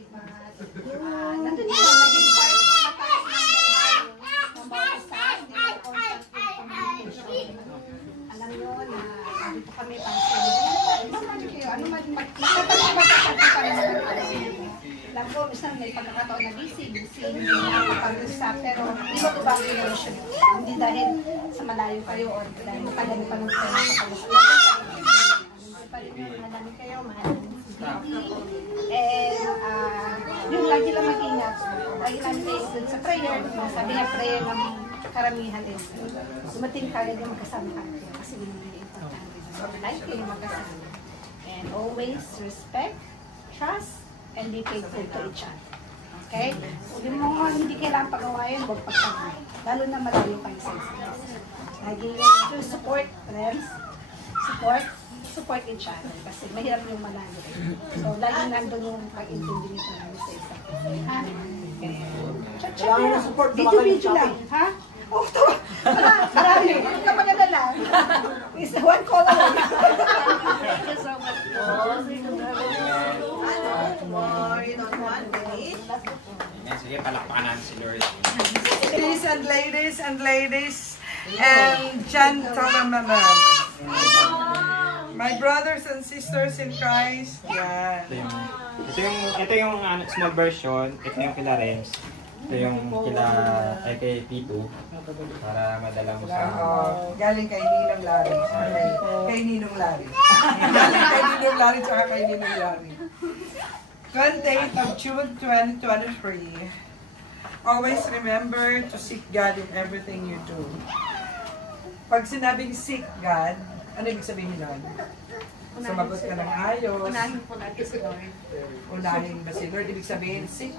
Nandun yun, naging part na tayo ng bawat isa. Alam nyo na dito kami pang ano man, magkatabi pa rin alam ko, minsan may pagkakataon na busy, hindi nakakapag-usap, pero hindi mo ba ang relasyon? Hindi dahil sa malayo kayo o dahil matagal pa nung kayo nakapag-usap. pa rin yung mahalangin kayo, mahalangin si Baby. And yung lagi lang mag-ingat. Lagi lang kayo dun sa prayer. Sabi nga prayer ng karamihan is dumating kayo yung magkasama kayo. Kasi yun yung importante. So, like kayo magkasama. And always respect, trust, and be faithful to each other. Okay? Hindi kailangan pagawain, huwag pagpagawin. Lalo na malayo pa isa. Lagi yung support, friends. Support each other. Kasi mahirap yung malayo. So, lagi nandun yung pag-intindi nito namin sa isa. Ha? Kailangan na support. Video lang. Ha? Oh, tawa. Marami. Huwag ka mag-alala. Isa, one call away. Thank you so much. Sige, palakpakan natin si Lord. Ladies and gentlemen, my brothers and sisters in Christ, yan. Ito yung small version, ito yung kila Rems, ito yung kay P2, para madala mo sa... Galing kay Ninong Larry. Kay Ninong Larry. Galing kay Ninong Larry tsaka kay Ninong Larry. 28th of June 2023. Always remember to seek God in everything you do. Pag sinabing seek God, ano ibig sabihin nun? Sumagot ka ng ayos. Unahin po natin si Lord. Unahin ba si Lord? Ibig sabihin seek.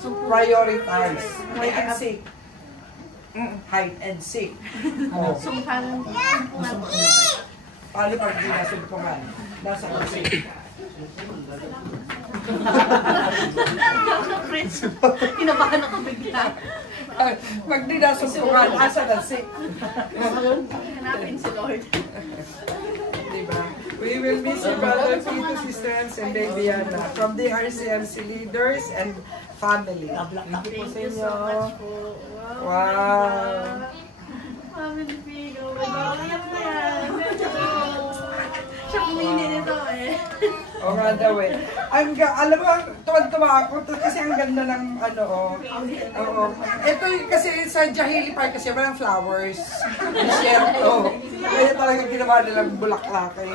Prioritize. Hide and seek. Hide and seek. Sumpan. Paano pag di nasumpungan? Nasa kasi. Kinabahan ako bigla. Pag di nasumpungan, asa na seek. Hanapin si Lord. Diba? We will miss you, brother, Tito, sisters, and baby Yana from the RCMC leaders and family. Thank you po sa inyo. Wow. Family Pigo. Iyak na yan. Siya kumini nito eh. O nga daw eh. Alam mo, tuwag-tuwa ako kasi ang ganda ng ano Oo. Ito yung kasi sa Jahili Park kasi walang flowers. Desierto. Kaya talaga ginawa nilang bulaklak eh.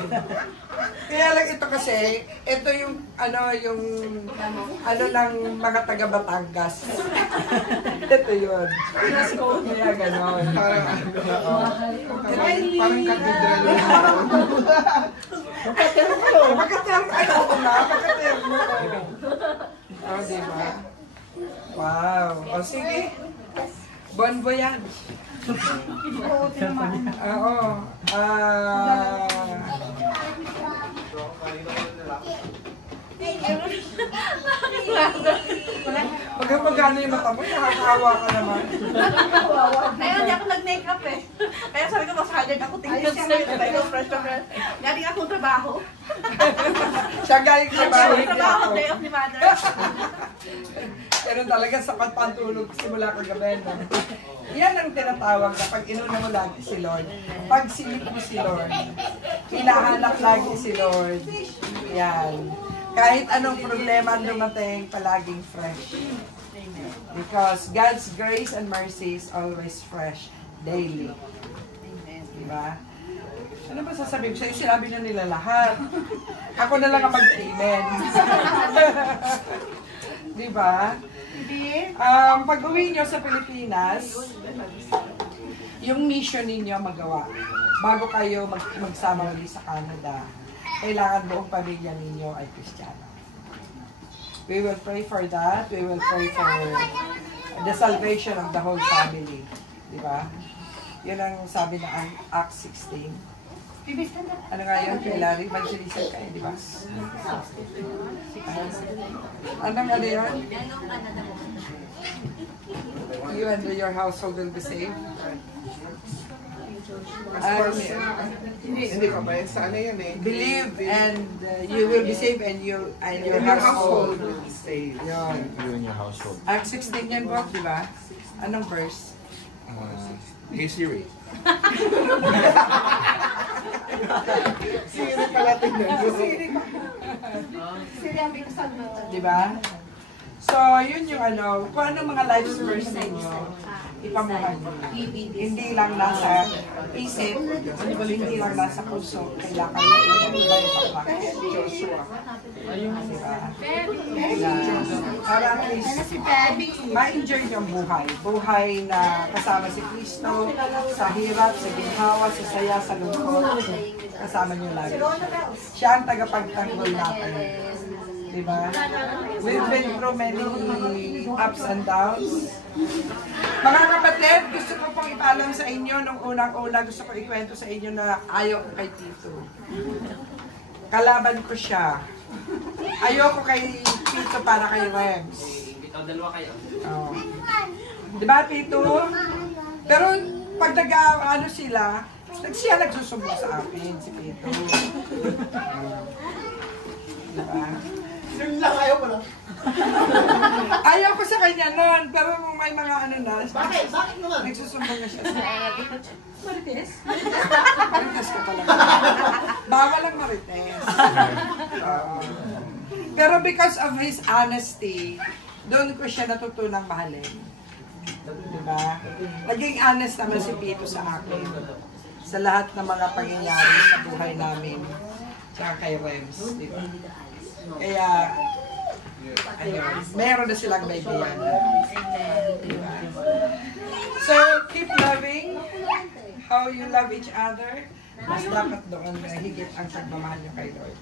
Kaya lang ito kasi, ito yung ano ng mga taga Batangas. Ito yun. Kaya gano'n. Parang katedral yun. Makatero mo. Oh, diba? Wow. O sige. Bon voyage. Oo. Magkano yung mata mo, nakakaawa ka naman. Ngayon, hindi ako nag-makeup eh. Kaya sabi ko, masagad ako tingnan siya ngayon. Tayo, fresh na fresh. Galing akong trabaho. Siya galing trabaho. Day off ni mother. Pero talaga sapat pa ang tulog simula kagabi. Yan ang tinatawag na pag inuna mo lagi si Lord. Pag silip mo si Lord. Hinahanap lagi si Lord. Yan. Kahit anong problema dumating, palaging fresh. Because God's grace and mercy is always fresh, daily. Diba? Ano ba sasabihin ko sa'yo? Sinabi na nila lahat. Ako na lang ang mag-amen. Diba? Pag uwi nyo sa Pilipinas, yung mission ninyo magawa. Bago kayo magsama ulit sa Canada, kailangan buong pamilya ninyo ay Kristiyano. We will pray for that. We will pray for the salvation of the whole family. Diba? Yun ang sabi ng Acts 16. Ano nga yun, kay Larry? Evangelism kayo, di ba? Anong ano yun? You and your household will be saved? Hindi ka ba? Sa ano yan eh? Believe and you will be saved and your household will be saved. Yun. You and your household. Acts 16 yan, Bob, di ba? Anong verse? Hey Siri. Siri pala tingnan mo. Siri ang bigsan mo. Di ba? So, yun yung kung anong mga life verse ninyo, ipamuhay mo. Hindi lang nasa isip, hindi lang nasa puso, kailangan mo ibigay pa Joshua. Diba? Para at least, ma-enjoy yung buhay. Buhay na kasama si Kristo, sa hirap, sa ginhawa, sa saya, sa lungkot. Kasama niyo lagi. Siya ang tagapagtanggol natin. Diba? We've been through many ups and downs. Mga kapatid, gusto ko pong ipaalam sa inyo nung unang-una, gusto ko ikwento sa inyo na ayaw ko kay Tito. Kalaban ko siya. Ayaw ko kay Tito para kay Rems. Dalawa kayo. Oh. Diba, Tito? Pero pag nag-ano sila, siya nagsusumbong sa akin, si Tito. Diba? Yun lang, ayaw mo lang. Ayaw ko sa kanya noon, pero may mga ano na. Bakit? Bakit naman? Nagsusumbong na siya sa Marites? Marites ka pala. Bawal ang Marites. Pero because of his honesty, doon ko siya natutunang mahalin. Diba? Naging honest naman si Pito sa akin. Sa lahat ng mga pangyayari sa buhay namin. Tsaka kay Rems. Diba? Kaya, ayun, meron na silang kaibigan. Diba? So, keep loving how you love each other. Mas dapat doon na higit ang pagmamahal niyo kay Lord.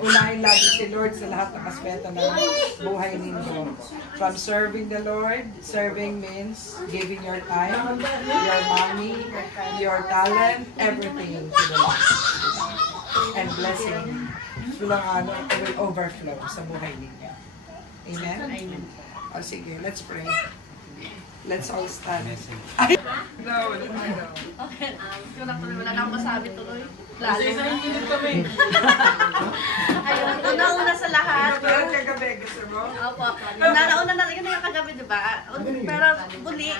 Unahin lagi si Lord sa lahat ng aspeto ng buhay ninyo. From serving the Lord, serving means giving your time, your money, your talent, everything to the Lord. And blessing will overflow sa buhay ninyo. Amen? Amen. O sige, let's pray. Let's all stand. No. Okay, wala na akong masabi tuloy. Lalo. Ayun, una sa lahat. Pero kagabi, gusto mo? Opo. Nauna na yun yung kagabi, di ba? Pero muli,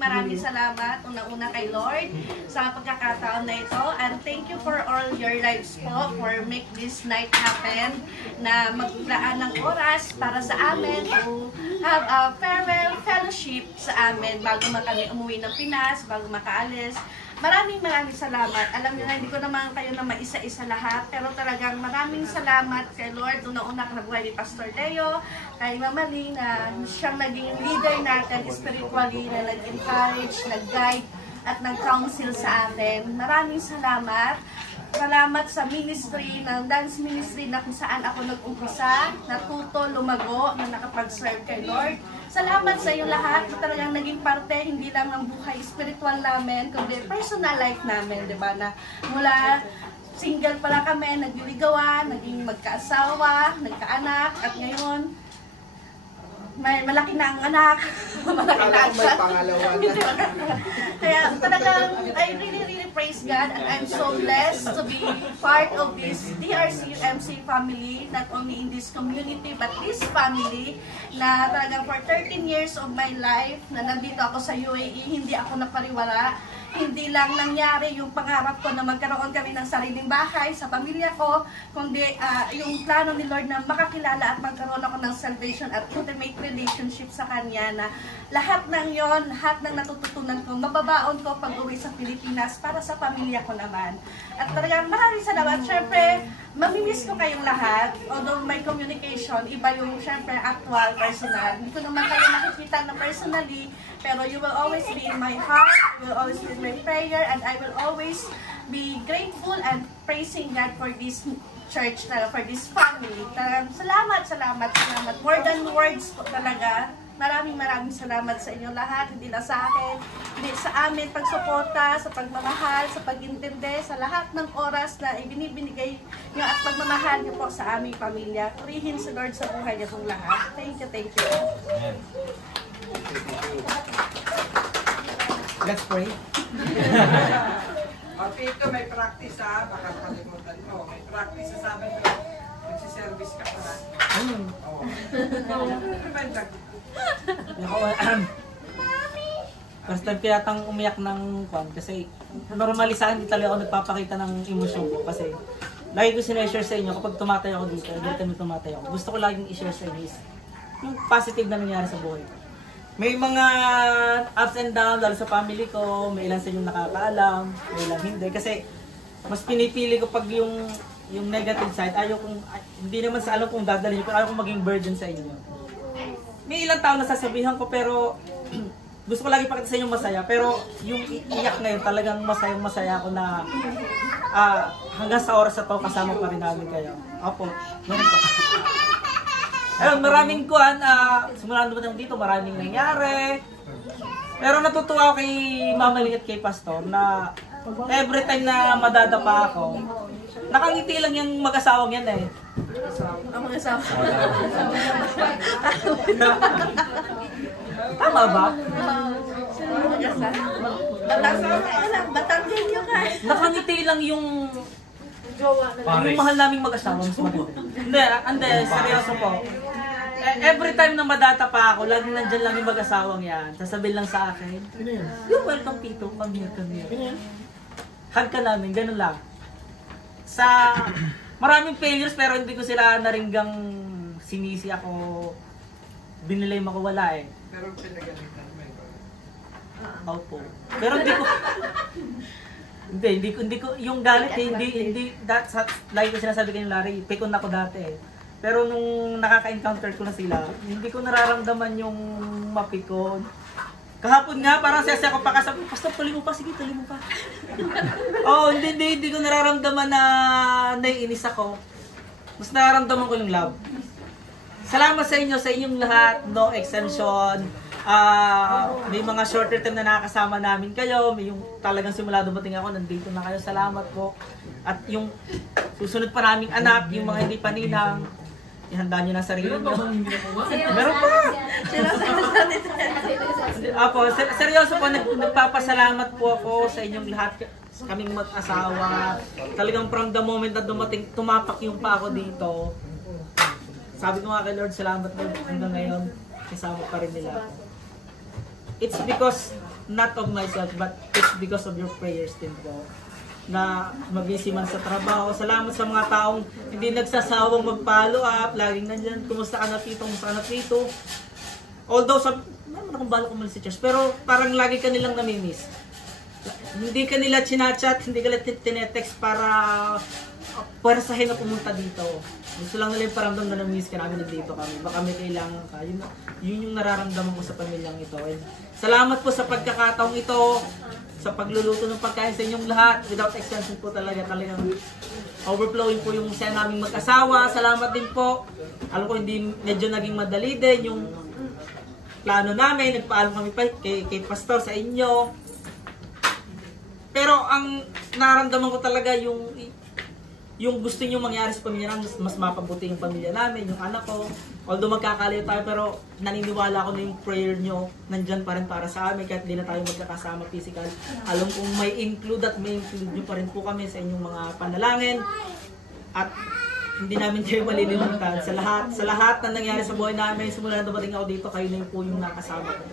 maraming salamat. Una kay Lord sa pagkakataon na ito. And thank you for all your lives po for make this night happen. Na maglaan ng oras para sa amin to have a farewell fellowship sa amin bago kami umuwi ng Pinas, bago makaalis. Maraming salamat. Alam niyo na, hindi ko naman kayo na maisa-isa lahat, pero talagang maraming salamat kay Lord. Una-una nagbuhay ni Pastor Leo, kay Mama Lee, na siyang naging leader natin spiritually, na nag-encourage, nag-guide, at nag-counsel sa atin. Maraming salamat. Salamat sa ministry, ng dance ministry na kung saan ako nag-umpisa, natuto, lumago, na nakapag-serve kay Lord. Salamat sa iyo lahat na talagang naging parte, hindi lang ng buhay spiritual namin, kundi personal life namin, di ba? Na mula single pala kami, nagliligawan, naging magkaasawa, nagkaanak, at ngayon, malaki na ang anak. Malaki na ang anak. Kaya talagang, I really praise God, and I'm so blessed to be part of this DRC-MC family, not only in this community, but this family, na talagang for 13 years of my life, na nandito ako sa UAE, hindi ako napariwara. Hindi lang nangyari yung pangarap ko na magkaroon kami ng sariling bahay sa pamilya ko, kundi yung plano ni Lord na makakilala at magkaroon ako ng salvation at intimate relationship sa Kanya, na lahat ng yon, lahat ng natututunan ko, mababaon ko pag uwi sa Pilipinas para sa pamilya ko naman. At talagang maraming salamat. Siyempre, mamimiss ko kayong lahat, although may communication, iba yung siyempre actual, personal. Hindi ko naman kayo nakikita na personally, pero you will always be in my heart, you will always be in my prayer, and I will always be grateful and praising God for this church, for this family. Talagang salamat. More than words po talaga. Maraming salamat sa inyo lahat, hindi lang sa akin, hindi sa amin, pagsuporta, sa pagmamahal, sa pag-intindi, sa lahat ng oras na ibinibigay nyo at pagmamahal nyo po sa aming pamilya. Purihin si Lord sa buhay niyo pong lahat. Thank you. Let's pray. Pito, may practice ha. Baka kalimutan mo. May practice sa Sabado. Magsiservice ka pa. Oo. First time kaya tang umiyak ng kwan kasi normally sa akin hindi talaga ako nagpapakita ng emosyon ko kasi lagi ko sinashare sa inyo kapag tumatayo ako dito, every time tumatayo ako. Gusto ko laging i-share sa inyo yung positive na nangyari sa buhay ko. may mga ups and downs lalo sa family ko, may ilan sa inyo nakakaalam, may ilan hindi. Kasi mas pinipili ko pag yung negative side, hindi naman sa alam kung dadalhin ko, ayaw kong maging burden sa inyo. May ilang tao na sasabihan ko pero gusto ko lagi pakita sa inyo masaya. Pero yung iyak ngayon, talagang masaya ako na hanggang sa oras na to kasama pa rin namin kayo. Opo, meron po. Ayun, maraming kuhan, simula naman dito, maraming nangyari. Pero natutuwa ako kay Mama Ling at kay Pastor na every time na madadapa ako, nakangiti lang yung mag-asawang yan eh. Ang mag-asawa. Tama ba? Batanggil nyo ka. Nakangiti lang yung mahal naming mag-asawa. Hindi, seryoso po. Every time na madata pa ako, lagi nandyan lang yung mag-asawang yan. Sasabihin lang sa akin, you're welcome, Tito. Come here, come here. Hug ka namin, ganun lang. Sa maraming failures pero hindi ko sila naringgang sinisi ako. Binilay ako, wala eh. Pero pinagalitan mo ito. Opo. Pero hindi ko yung galit hindi that's like ko sinasabi kay Larry, pikon ako dati eh. Pero nung nakaka-encounter ko na sila, hindi ko nararamdaman yung mapikon. Kahapon nga, parang siyasya ko pa kasabi, Pastor, tuloy mo pa, sige, tuloy mo pa. Hindi ko nararamdaman na naiinis ako. Mas nararamdaman ko yung love. Salamat sa inyo, sa inyong lahat, no exemption. May mga shorter term na nakakasama namin kayo, may yung talagang simula dumating ako, nandito na kayo, salamat po. At yung susunod pa naming anak, yung mga hindi pa ninang, ihanda nyo ng sarili nyo. Meron pa! Apo, seryoso po, nagpapasalamat po ako sa inyong lahat, kaming mag-asawa. Talagang from the moment na dumating, tumapak yung pa ako dito. Sabi ko nga kay Lord, salamat Lord, hanggang ngayon, kasama pa rin nila ako. It's because, not of myself, but it's because of your prayers din po. Na mabisi man sa trabaho. Salamat sa mga taong hindi nagsasawang mag-follow up, laging nandyan, kumusta ka na tito, kumusta ka na tito. Although, naman akong bala kumalis sa church, pero parang lagi ka nilang namimiss. Hindi ka nila chinachat, hindi ka nila tinetext para puwersahin na pumunta dito. Gusto lang nila yung paramdam na namiss ka namin nandito kami. Baka may kailangan ka. Yun yung nararamdaman ko sa pamilyang ito. And salamat po sa pagkakataong ito, sa pagluluto ng pagkain sa inyong lahat. Without extension po talagang overflowing po yung saya naming mag-asawa. Salamat din po. Alam ko hindi medyo naging madali din yung plano namin. Nagpaalam kami pa kay Pastor sa inyo. Pero ang nararamdaman ko talaga yung gusto nyo mangyari sa pamilya namin, mas mapabuti yung pamilya namin, yung anak ko. Although magkakalayo tayo, pero naniniwala ko na yung prayer nyo nandyan pa rin para sa amin, kahit di na tayo magkakasama physical. Alam kong may include nyo pa rin po kami sa inyong mga panalangin. At hindi namin kayo malilimutan. Sa lahat na nangyari sa buhay namin, simula na dumating ako dito, kayo na po yung nakasama ko.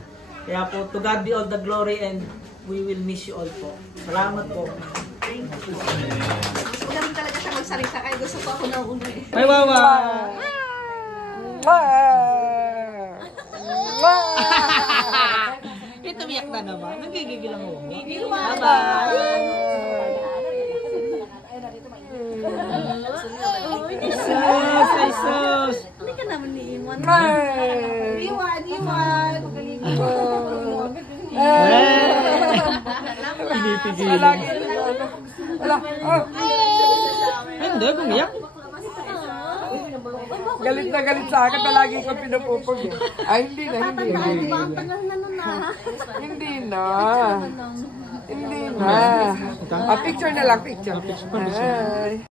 Kaya po, to God be all the glory and we will miss you all po. Salamat po. Magaling talaga siya magsalita kaya gusto ko ako na una eh. Ay, wawa! Ito miyak na naman. Nagigigil ako. Sus! Ay, sus! Hindi ka naman ni Iwan. Iwan! Hindi, gumiyak. Galit na galit sa akin, palagi ko pinupupog eh. Ay, hindi na. Hindi na. Picture na lang, picture. Ay.